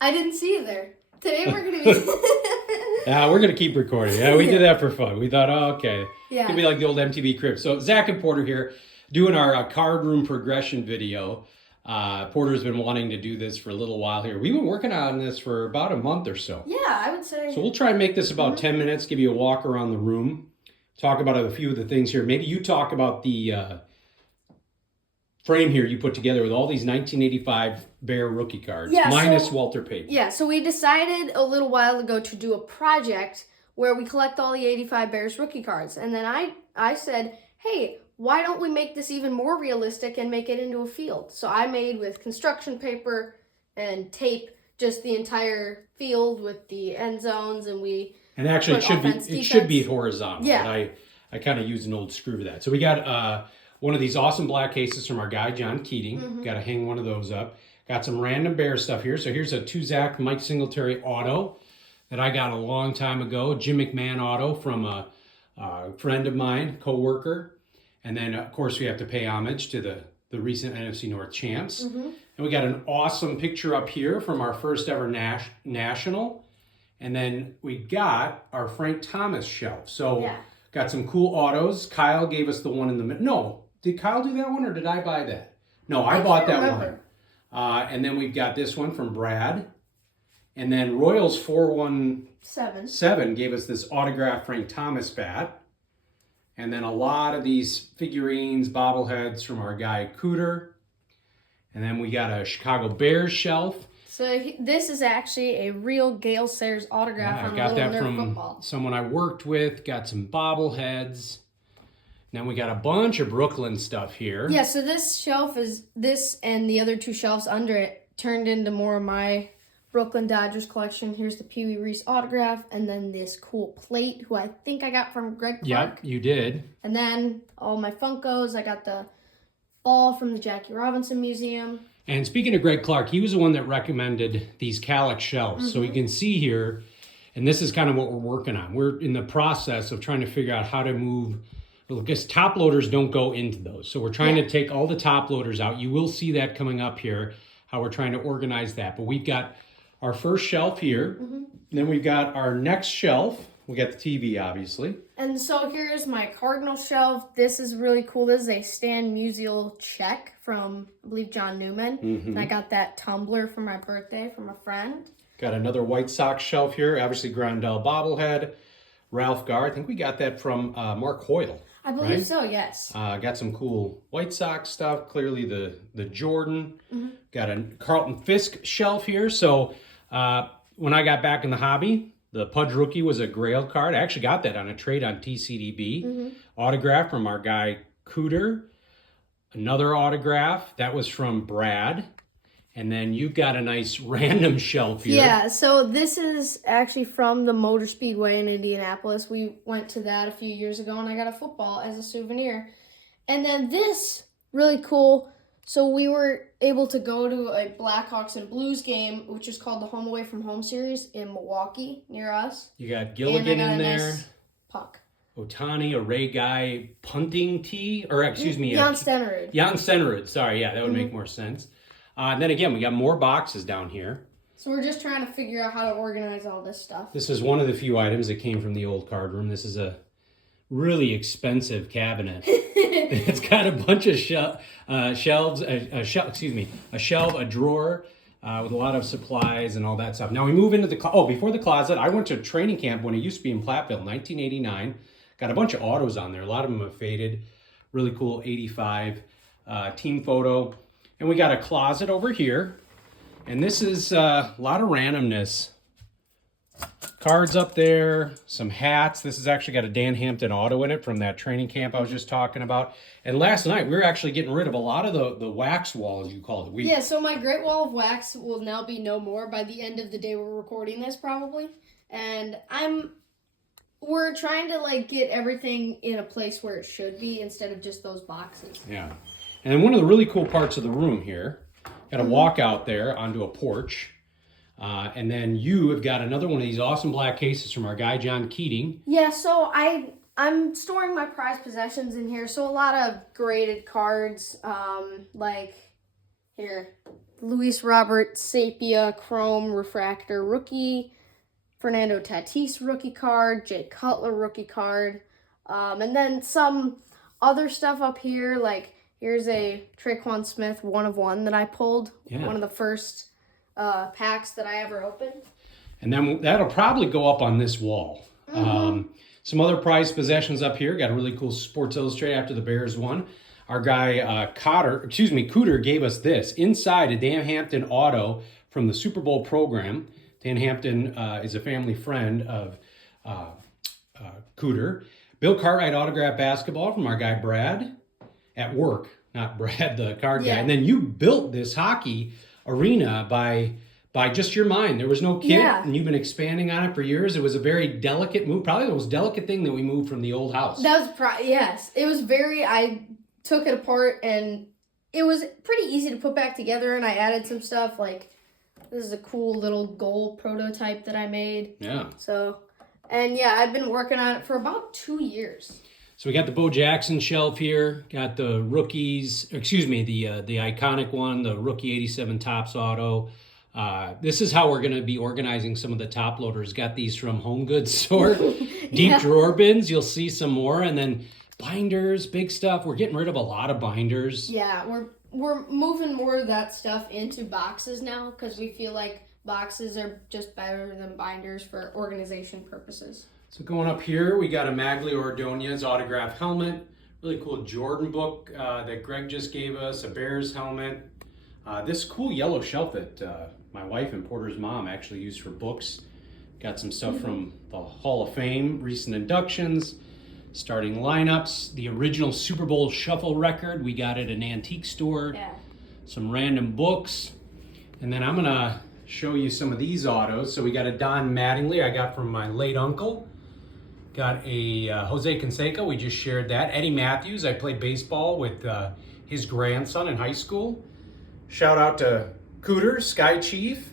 I didn't see you there. Today we're going to be... Yeah, we're going to keep recording. Yeah, we did that for fun. We thought, oh, okay. Yeah. It could be like the old MTV Cribs. So Zach and Porter here doing our card room progression video. Porter's been wanting to do this for a little while here. We've been working on this for about a month or so. Yeah, I would say. So we'll try and make this about 10 minutes, give you a walk around the room, talk about a few of the things here. Maybe you talk about the frame here you put together with all these 1985 Bear rookie cards, minus Walter Payton. Yeah, so we decided a little while ago to do a project where we collect all the 85 Bears rookie cards. And then I said, hey, why don't we make this even more realistic and make it into a field? So I made with construction paper and tape just the entire field with the end zones, and actually it should be horizontal. Yeah. But I kind of used an old screw for that. So we got one of these awesome black cases from our guy John Keating. Got to hang one of those up. Got some random Bear stuff here. So here's a 2-Zack Mike Singletary auto that I got a long time ago. Jim McMahon auto from a friend of mine, co-worker. And then, of course, we have to pay homage to the recent NFC North champs. And we got an awesome picture up here from our first ever national. And then we got our Frank Thomas shelf. So got some cool autos. Kyle gave us the one in the middle. No, did Kyle do that one or did I buy that? No, I bought that one. And then we've got this one from Brad. And then Royals 417 gave us this autographed Frank Thomas bat. And then a lot of these figurines, bobbleheads from our guy Cooter. And then we got a Chicago Bears shelf. So this is actually a real Gale Sayers autograph on I got that from football. Someone I worked with. Got some bobbleheads. Then we got a bunch of Brooklyn stuff here. Yeah, so this shelf is, this and the other two shelves under it turned into more of my Brooklyn Dodgers collection. Here's the Pee Wee Reese autograph, and then this cool plate, who I think I got from Greg Clark. Yep, you did. And then all my Funkos. I got the ball from the Jackie Robinson Museum. And speaking of Greg Clark, he was the one that recommended these Calyx shelves. So you can see here, and this is kind of what we're working on. We're in the process of trying to figure out how to move, because top loaders don't go into those. So we're trying to take all the top loaders out. You will see that coming up here, how we're trying to organize that. But we've got our first shelf here. Then we've got our next shelf. We got the TV, obviously. And so here's my Cardinal shelf. This is really cool. This is a Stan Musial check from, I believe, John Newman. And I got that tumbler for my birthday from a friend. Got another White Sox shelf here. Obviously, Grandel bobblehead. Ralph Garr. I think we got that from Mark Hoyle. I believe so, yes. Got some cool White Sox stuff. Clearly the Jordan. Got a Carlton Fisk shelf here. So when I got back in the hobby, the Pudge rookie was a Grail card. I actually got that on a trade on TCDB. Autograph from our guy Cooter. Another autograph. That was from Brad. And then you've got a nice random shelf here. Yeah, so this is actually from the Motor Speedway in Indianapolis. We went to that a few years ago, and I got a football as a souvenir. And then this, really cool. So we were able to go to a Blackhawks and Blues game, which is called the Home Away from Home series in Milwaukee, near us. You got Gilligan in there. Nice puck. Otani, a Ray Guy punting tee, or excuse me. Jan Stenerud. Jan Stenerud, sorry, yeah, that would make more sense. And then again, we got more boxes down here. So we're just trying to figure out how to organize all this stuff. This is one of the few items that came from the old card room. This is a really expensive cabinet. It's got a bunch of shelves, a shelf, a drawer with a lot of supplies and all that stuff. Now we move into the, before the closet, I went to training camp when it used to be in Platteville, 1989. Got a bunch of autos on there. A lot of them have faded. Really cool 85 team photo. And we got a closet over here. And this is a lot of randomness. Cards up there, some hats. This has actually got a Dan Hampton auto in it from that training camp I was just talking about. And last night, we were actually getting rid of a lot of the wax wall, as you called it. Yeah, so my Great Wall of Wax will now be no more by the end of the day we're recording this, probably. And we're trying to, get everything in a place where it should be instead of just those boxes. Yeah. And then one of the really cool parts of the room here, got to walk out there onto a porch. And then you have got another one of these awesome black cases from our guy, John Keating. Yeah, so I'm storing my prized possessions in here. So a lot of graded cards, like here. Luis Robert Sapia Chrome Refractor rookie, Fernando Tatis rookie card, Jay Cutler rookie card, and then some other stuff up here, like here's a Traquan Smith 1/1 that I pulled, one of the first packs that I ever opened. And then that'll probably go up on this wall. Some other prized possessions up here. Got a really cool Sports Illustrated after the Bears won. Our guy Cooter gave us this. Inside a Dan Hampton auto from the Super Bowl program. Dan Hampton is a family friend of Cooter. Bill Cartwright autographed basketball from our guy Brad at work. Not Brad, the card guy. And then you built this hockey arena by just your mind. There was no kit, and you've been expanding on it for years. It was a very delicate move, probably the most delicate thing that we moved from the old house. That was yes. It was I took it apart, and it was pretty easy to put back together, and I added some stuff, like this is a cool little goal prototype that I made. Yeah. So, and I've been working on it for about 2 years. So we got the Bo Jackson shelf here, got the rookies, the iconic one, the rookie 87 Topps auto. This is how we're going to be organizing some of the top loaders. Got these from Home Goods store. Deep drawer bins, you'll see some more. And then binders, big stuff. We're getting rid of a lot of binders. Yeah, we're moving more of that stuff into boxes now because we feel like boxes are just better than binders for organization purposes. So going up here, we got a Maglio Ordonez autographed helmet. Really cool Jordan book that Greg just gave us. A Bears helmet. This cool yellow shelf that my wife and Porter's mom actually used for books. Got some stuff from the Hall of Fame, recent inductions, starting lineups, the original Super Bowl shuffle record. We got at an antique store. Yeah. Some random books. And then I'm going to show you some of these autos. So we got a Don Mattingly I got from my late uncle. Got a Jose Canseco, we just shared that. Eddie Matthews, I played baseball with his grandson in high school. Shout out to Cooter, Sky Chief,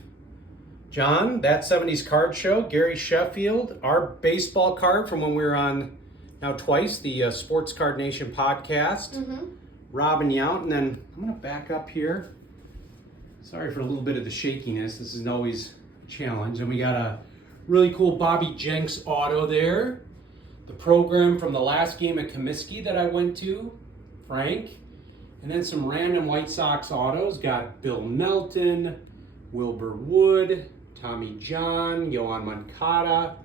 John, That 70s Card Show, Gary Sheffield, our baseball card from when we were on, now twice, the Sports Card Nation podcast, Robin Yount, and then I'm going to back up here. Sorry for a little bit of the shakiness. This is always a challenge. And we got a really cool Bobby Jenks auto there. The program from the last game at Comiskey that I went to, Frank. And then some random White Sox autos. Got Bill Melton, Wilbur Wood, Tommy John, Yohan Moncada,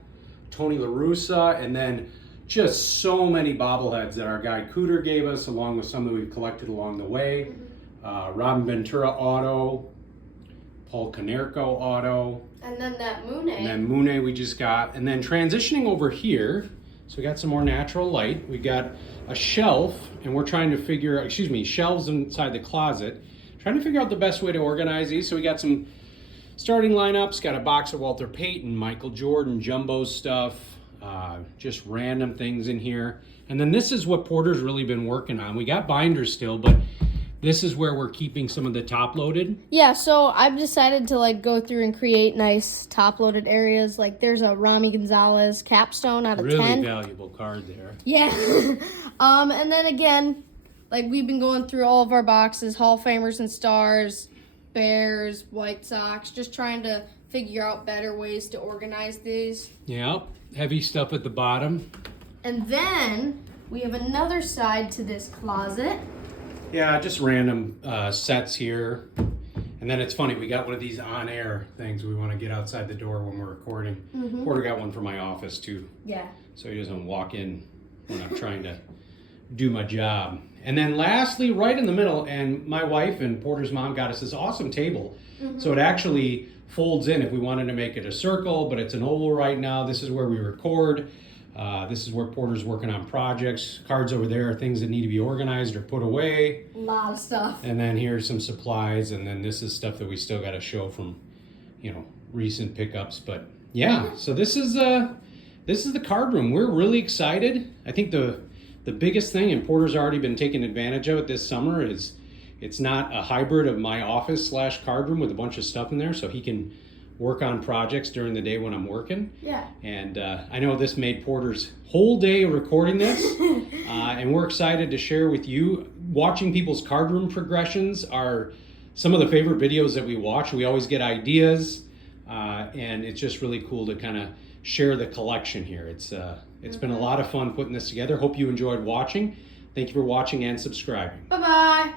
Tony La Russa, and then just so many bobbleheads that our guy Cooter gave us, along with some that we've collected along the way. Robin Ventura auto, Paul Konerko auto. And then that Mooney. And then Mooney we just got. And then transitioning over here, so we got some more natural light. We got a shelf, and we're trying to figure, shelves inside the closet. Trying to figure out the best way to organize these. So we got some starting lineups, got a box of Walter Payton, Michael Jordan, Jumbo stuff, just random things in here. And then this is what Porter's really been working on. We got binders still, but this is where we're keeping some of the top-loaded. Yeah, so I've decided to go through and create nice top-loaded areas. Like there's a Rami Gonzalez capstone out of 10. Really valuable card there. Yeah. And then again, we've been going through all of our boxes, Hall of Famers and Stars, Bears, White Sox, just trying to figure out better ways to organize these. Yeah, heavy stuff at the bottom. And then we have another side to this closet. Yeah, just random sets here. And then it's funny, we got one of these on-air things we want to get outside the door when we're recording. Porter got one for my office, too. Yeah. So he doesn't walk in when I'm trying to do my job. And then lastly, right in the middle, and my wife and Porter's mom got us this awesome table. So it actually folds in if we wanted to make it a circle, but it's an oval right now. This is where we record. This is where Porter's working on projects. Cards over there are things that need to be organized or put away. A lot of stuff. And then here's some supplies, and then this is stuff that we still got to show from, recent pickups. But yeah, so this is the card room. We're really excited. I think the biggest thing, and Porter's already been taking advantage of it this summer, is it's not a hybrid of my office / card room with a bunch of stuff in there, so he can work on projects during the day when I'm working. Yeah. And I know this made Porter's whole day recording this, and we're excited to share with you. Watching people's card room progressions are some of the favorite videos that we watch. We always get ideas, and it's just really cool to kind of share the collection here. It's been a lot of fun putting this together. Hope you enjoyed watching. Thank you for watching and subscribing. Bye-bye.